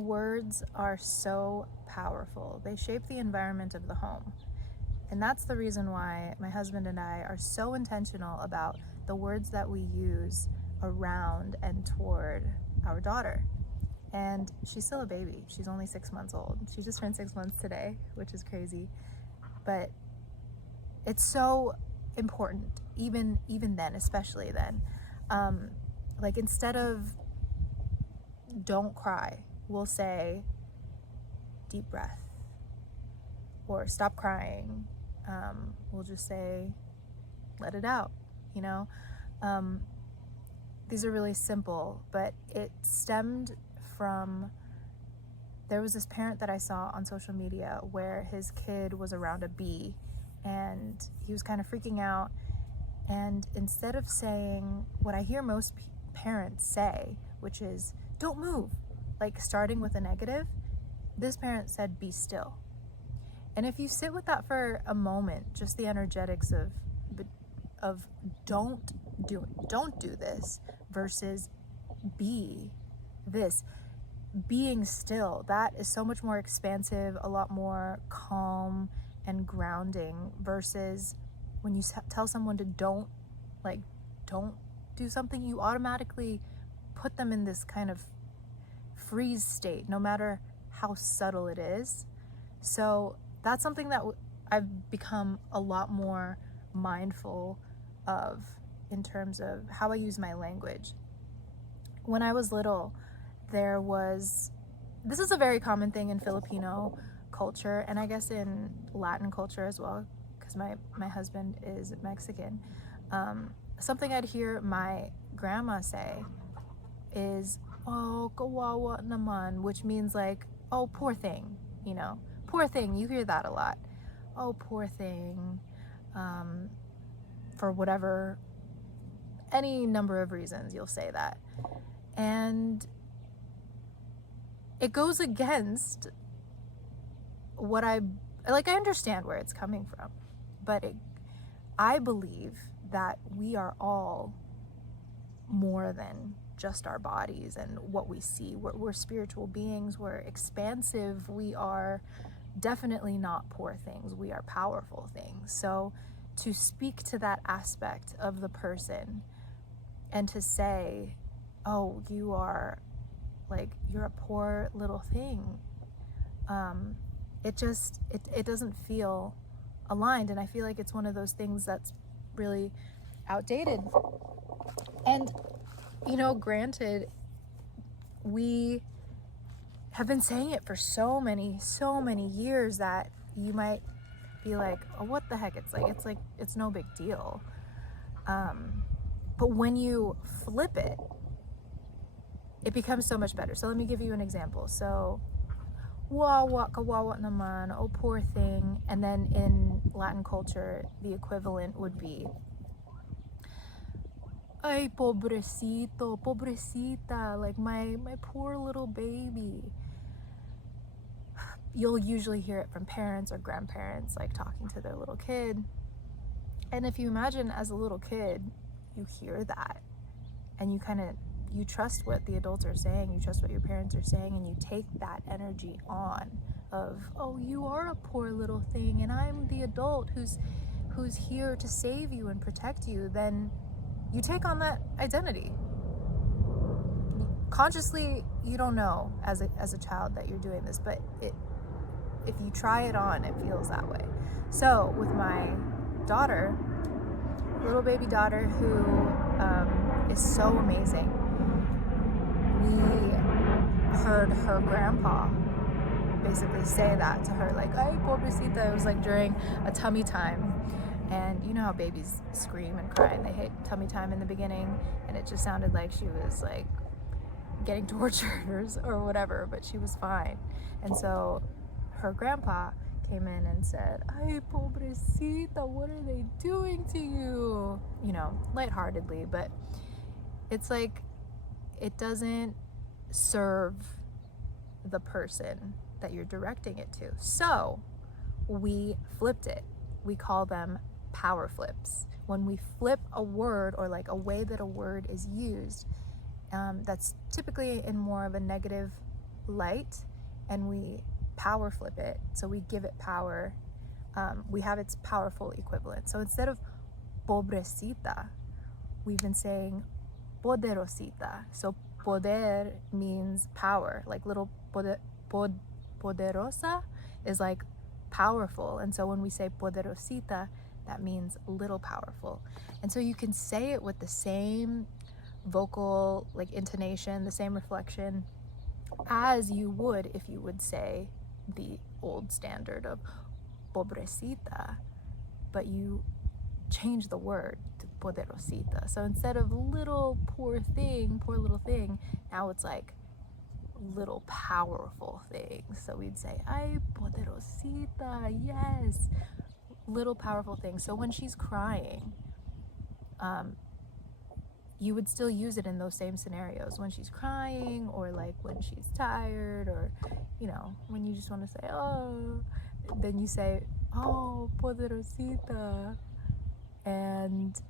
Words are so powerful. They shape the environment of the home. And that's the reason why my husband and I are so intentional about the words that we use around and toward our daughter. And she's still a baby. She's only 6 months old. She just turned 6 months today, which is crazy. But it's so important, even then, especially then. Like, instead of don't cry, we'll say deep breath, or stop crying. We'll just say let it out, you know. These are really simple, but it stemmed from, there was this parent that I saw on social media where his kid was around a bee and he was kind of freaking out, and instead of saying what I hear most parents say, which is don't move, like starting with a negative, this parent said be still. And if you sit with that for a moment, just the energetics of don't do this versus be this, being still, that is so much more expansive, a lot more calm and grounding, versus when you tell someone to don't do something, you automatically put them in this kind of freeze state, no matter how subtle it is. So that's something that I've become a lot more mindful of in terms of how I use my language. When I was little, this is a very common thing in Filipino culture, and I guess in Latin culture as well, because my husband is Mexican. Something I'd hear my grandma say is, oh, kawawa naman, which means like, oh, poor thing, you know, poor thing. You hear that a lot. Oh, poor thing, for whatever, any number of reasons you'll say that. And it goes against what I understand where it's coming from, but I believe that we are all more than just our bodies and what we see. We're spiritual beings, we're expansive, we are definitely not poor things, we are powerful things. So to speak to that aspect of the person and to say, oh, you're a poor little thing, it doesn't feel aligned. And I feel like it's one of those things that's really outdated. And, you know, granted, we have been saying it for so many years that you might be like, oh, what the heck? It's no big deal. But when you flip it, it becomes so much better. So let me give you an example. So, wawa kawawa naman, oh, poor thing. And then in Latin culture, the equivalent would be, ay, pobrecito, pobrecita, like my poor little baby. You'll usually hear it from parents or grandparents, like talking to their little kid. And if you imagine as a little kid, you hear that and you trust what the adults are saying, you trust what your parents are saying, and you take that energy on of, oh, you are a poor little thing and I'm the adult who's here to save you and protect you. Then you take on that identity. Consciously, you don't know as a child that you're doing this, but if you try it on, it feels that way. So with my daughter, little baby daughter, who is so amazing, we heard her grandpa basically say that to her, like, ay, pobrecita. It was like during a tummy time. And you know how babies scream and cry and they hate tummy time in the beginning, and it just sounded like she was like getting tortured or whatever, but she was fine. And so her grandpa came in and said, ay, pobrecita, what are they doing to you? You know, lightheartedly, but it's like, it doesn't serve the person that you're directing it to. So we flipped it. We call them power flips. When we flip a word, or like a way that a word is used, that's typically in more of a negative light and we power flip it. So we give it power. We have its powerful equivalent. So instead of pobrecita, we've been saying poderosita. So poder means power, like little poderosa is like powerful. And so when we say poderosita, that means little powerful. And so you can say it with the same vocal like intonation, the same reflection as you would if you would say the old standard of pobrecita, but you change the word to poderosita. So instead of little poor little thing, now it's like little powerful thing. So we'd say, ay, poderosita, yes, little powerful thing. So when she's crying, you would still use it in those same scenarios when she's crying, or like when she's tired, or when you just want to say oh, then you say oh, poderosita, and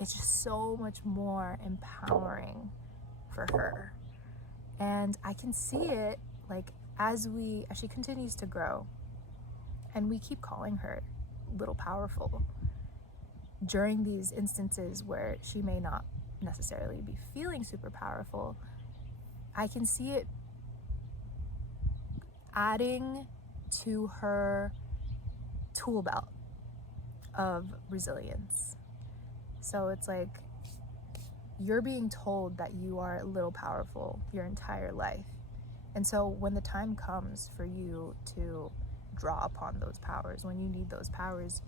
it's just so much more empowering for her. And I can see it like as she continues to grow and we keep calling her little powerful during these instances where she may not necessarily be feeling super powerful. I can see it adding to her tool belt of resilience. So it's like you're being told that you are little powerful your entire life. And so when the time comes for you to draw upon those powers, when you need those powers,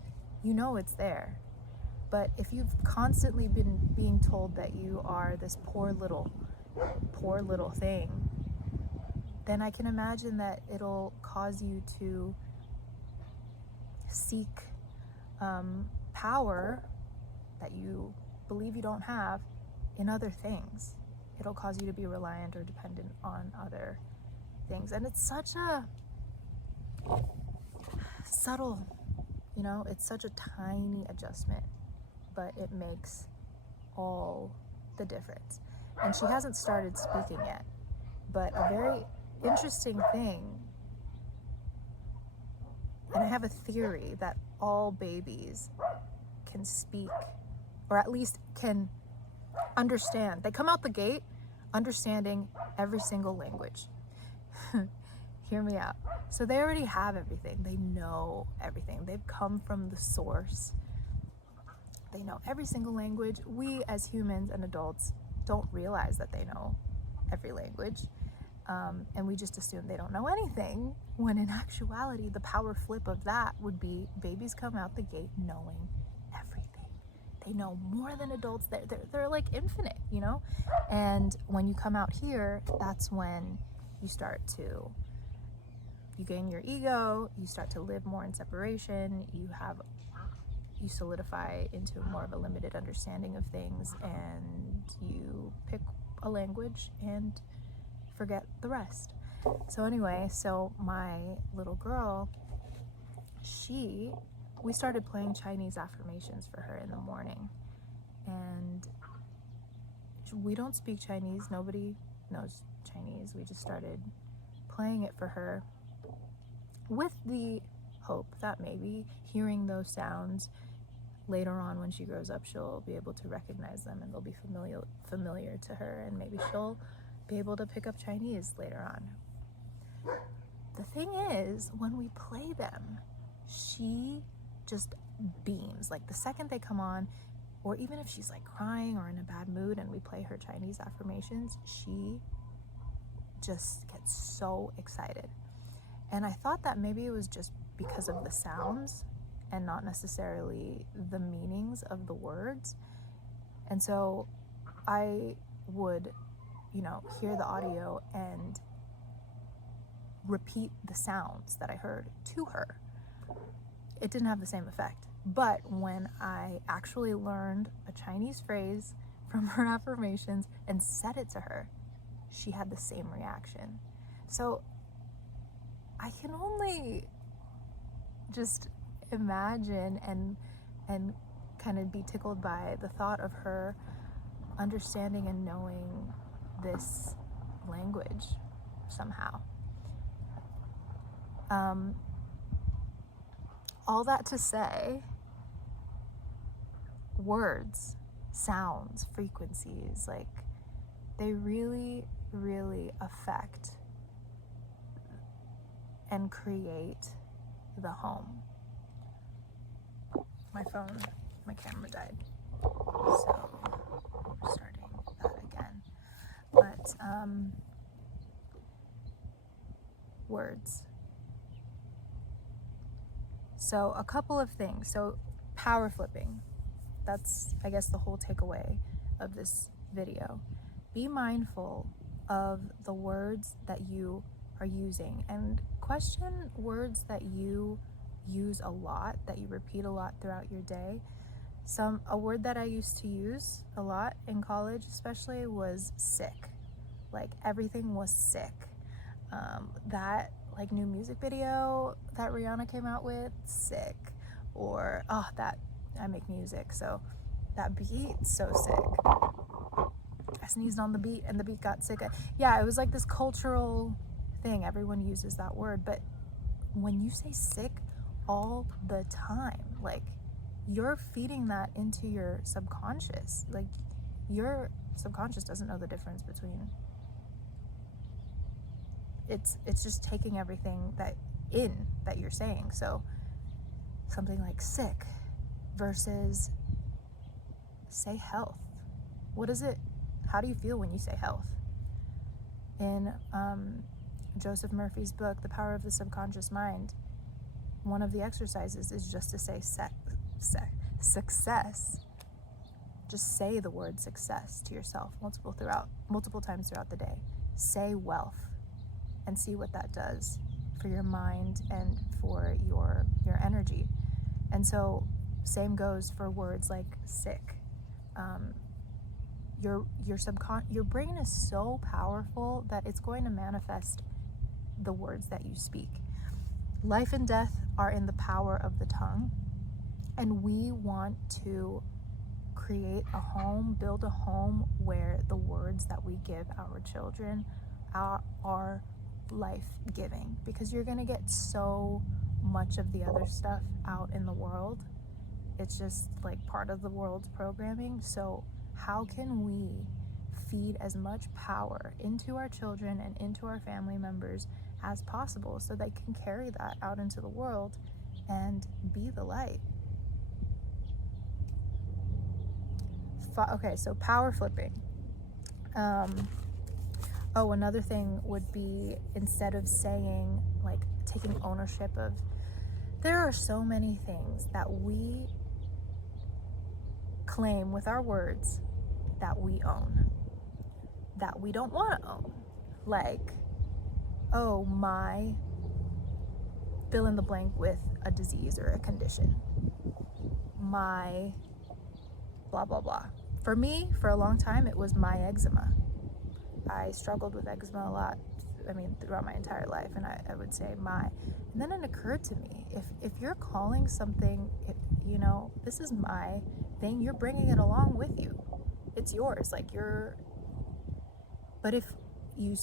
it's there. But if you've constantly been being told that you are this poor little thing, then I can imagine that it'll cause you to seek power that you believe you don't have in other things. It'll cause you to be reliant or dependent on other things. And it's such a subtle, it's such a tiny adjustment, but it makes all the difference. And she hasn't started speaking yet, but a very interesting thing, and I have a theory that all babies can speak, or at least can understand. They come out the gate understanding every single language. Hear me out. So they already have everything. They know everything. They've come from the source. They know every single language. We as humans and adults don't realize that they know every language. And we just assume they don't know anything, when in actuality, the power flip of that would be babies come out the gate knowing everything. They know more than adults. They're like infinite, And when you come out here, that's when you gain your ego, you start to live more in separation, you solidify into more of a limited understanding of things, and you pick a language and forget the rest. So anyway, my little girl, we started playing Chinese affirmations for her in the morning, and we don't speak Chinese. Nobody knows Chinese. We just started playing it for her with the hope that maybe hearing those sounds later on when she grows up, she'll be able to recognize them and they'll be familiar to her, and maybe she'll be able to pick up Chinese later on. The thing is, when we play them, she just beams. Like the second they come on, or even if she's like crying or in a bad mood and we play her Chinese affirmations, she just gets so excited. And I thought that maybe it was just because of the sounds and not necessarily the meanings of the words. And so I would, hear the audio and repeat the sounds that I heard to her. It didn't have the same effect. But when I actually learned a Chinese phrase from her affirmations and said it to her, she had the same reaction. So I can only just imagine and kind of be tickled by the thought of her understanding and knowing this language. somehow. All that to say, words, sounds, frequencies, like, they really, really affect and create the home. My camera died, so we're starting that again. But words. So a couple of things. So power flipping. That's, I guess, the whole takeaway of this video. Be mindful of the words that you are using, and question words that you use a lot, that you repeat a lot throughout your day. A word that I used to use a lot in college especially was sick. Like, everything was sick. That like new music video that Rihanna came out with, sick. Or that, I make music, so that beat, so sick. I sneezed on the beat and the beat got sick. Yeah, it was like this cultural thing. Everyone uses that word, but when you say sick all the time, like, you're feeding that into your subconscious. Like, your subconscious doesn't know the difference between, it's just taking everything that you're saying. So something like sick versus, say, health. What is it? How do you feel when you say health? In Joseph Murphy's book, The Power of the Subconscious Mind, one of the exercises is just to say success. Just say the word success to yourself multiple times throughout the day. Say wealth, and see what that does for your mind and for your energy. And so same goes for words like sick. Your brain is so powerful that it's going to manifest the words that you speak. Life and death are in the power of the tongue, and we want to create a home, build a home where the words that we give our children are life-giving, because you're going to get so much of the other stuff out in the world. It's just like part of the world's programming. So how can we feed as much power into our children and into our family members as possible so they can carry that out into the world and be the light? Okay, so power flipping. Another thing would be, instead of saying, like, taking ownership of, there are so many things that we claim with our words that we own, that we don't want to own. Like, oh, my fill in the blank with a disease or a condition. My blah, blah, blah. For me, for a long time, it was my eczema. I struggled with eczema a lot, throughout my entire life, and I would say my. And then it occurred to me, if you're calling something, this is my thing, you're bringing it along with you. It's yours, but if you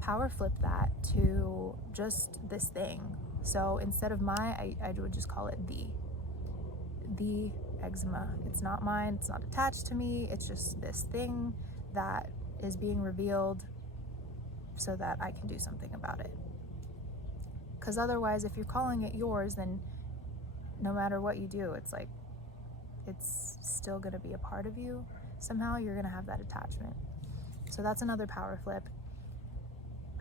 power flip that to just this thing. So instead of I would just call it the eczema. It's not mine, it's not attached to me, it's just this thing that is being revealed so that I can do something about it. Because otherwise, if you're calling it yours, then no matter what you do, it's like, it's still going to be a part of you. Somehow you're going to have that attachment. So that's another power flip.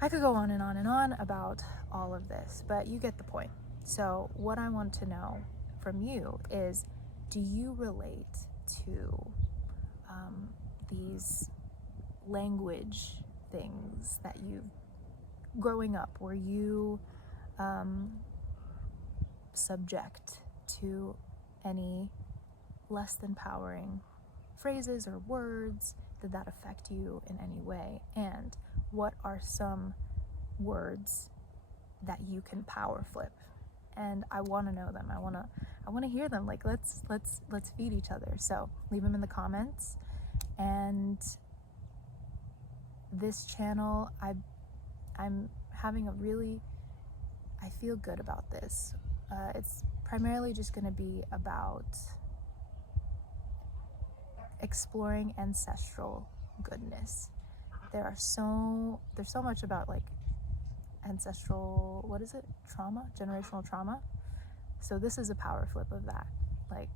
I could go on and on and on about all of this, but you get the point. So what I want to know from you is, do you relate to these language things that growing up, were you subject to any less than powering phrases or words? Did that affect you in any way? And what are some words that you can power flip? And I want to know them. I want to hear them. Like, let's feed each other. So leave them in the comments. And this channel, I'm having a really, I feel good about this. It's primarily just going to be about exploring ancestral goodness. There's so much about like ancestral, what is it? Trauma, generational trauma. So this is a power flip of that. Like,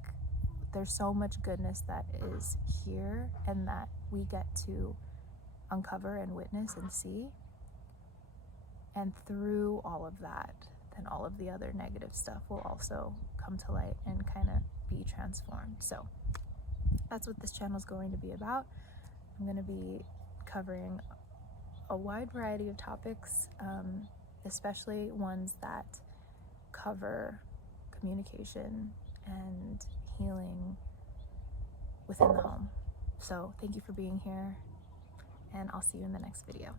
there's so much goodness that is here and that we get to uncover and witness and see. And through all of that, then all of the other negative stuff will also come to light and kind of be transformed. So that's what this channel is going to be about. I'm going to be covering a wide variety of topics, especially ones that cover communication and healing within the home. So thank you for being here, and I'll see you in the next video.